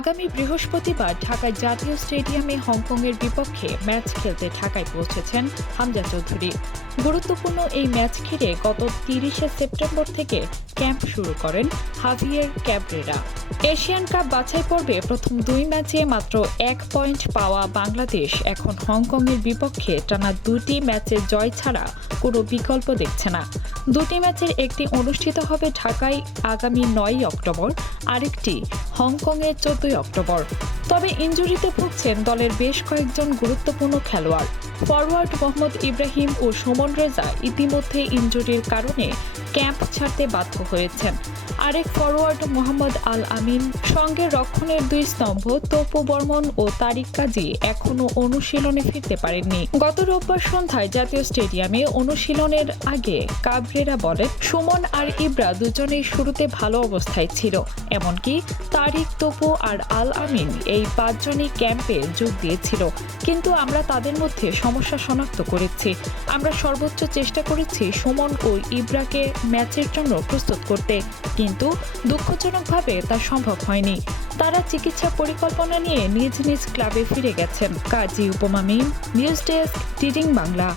আগামী বৃহস্পতিবার ঢাকায় জাতীয় স্টেডিয়ামে হংকংয়ের বিপক্ষে ম্যাচ খেলতে ঢাকায় পৌঁছেছেন হামজা চৌধুরী। গুরুত্বপূর্ণ এই ম্যাচ ঘিরে গত তিরিশে সেপ্টেম্বর থেকে ক্যাম্প শুরু করেন হাভিয়ের ক্যাবরেরা। এশিয়ান কাপ বাছাই পর্বে প্রথম দুই ম্যাচে মাত্র এক পয়েন্ট পাওয়া বাংলাদেশ এখন হংকংয়ের বিপক্ষে টানা দুটি ম্যাচে জয় ছাড়া কোনো বিকল্প দেখছে না। দুটি ম্যাচের একটি অনুষ্ঠিত হবে ঢাকায় আগামী নয়ই অক্টোবর। আরেকটি হংকংয়ে চোদ্দই অক্টোবর। তবে ইনজুরিতে ভুগছেন দলের বেশ কয়েকজন গুরুত্বপূর্ণ খেলোয়াড়। ফরওয়ার্ড মোহাম্মদ ইব্রাহিম ও সুমন রেজা ইতিমধ্যে ইনজুরির কারণে ক্যাম্প ছাড়তে বাধ্য হয়েছেন। আরেক ফরওয়ার্ড মোহাম্মদ আল আমিন সঙ্গে রক্ষণের দুই স্তম্ভ তপু বর্মন ও তারিক কাজী এখনও অনুশীলনে ফিরতে পারেননি। গত রোববার সন্ধ্যায় জাতীয় স্টেডিয়ামে অনুশীলনের আগে কাবরেরা বলেন, সুমন আর ইব্রা দুজনেই শুরুতে ভালো অবস্থায় ছিল, এমনকি তারিক, তপু আর আল আমিন এই পাঁচজনই ক্যাম্পে যোগ দিয়েছিল। কিন্তু আমরা তাদের মধ্যে সমস্যা শনাক্ত করেছি। আমরা সর্বোচ্চ চেষ্টা করেছি সুমন ও ইব্রাকে ম্যাচের জন্য প্রস্তুত করতে। কিন্তু দুঃখজনকভাবে তা সম্ভব হয়নি। তারা চিকিৎসা পরিকল্পনা নিয়ে নিজ নিজ ক্লাবে ফিরে গেছেন। কাজী উপমা মিম, নিউজ ডেস্ক, টিডিং বাংলা।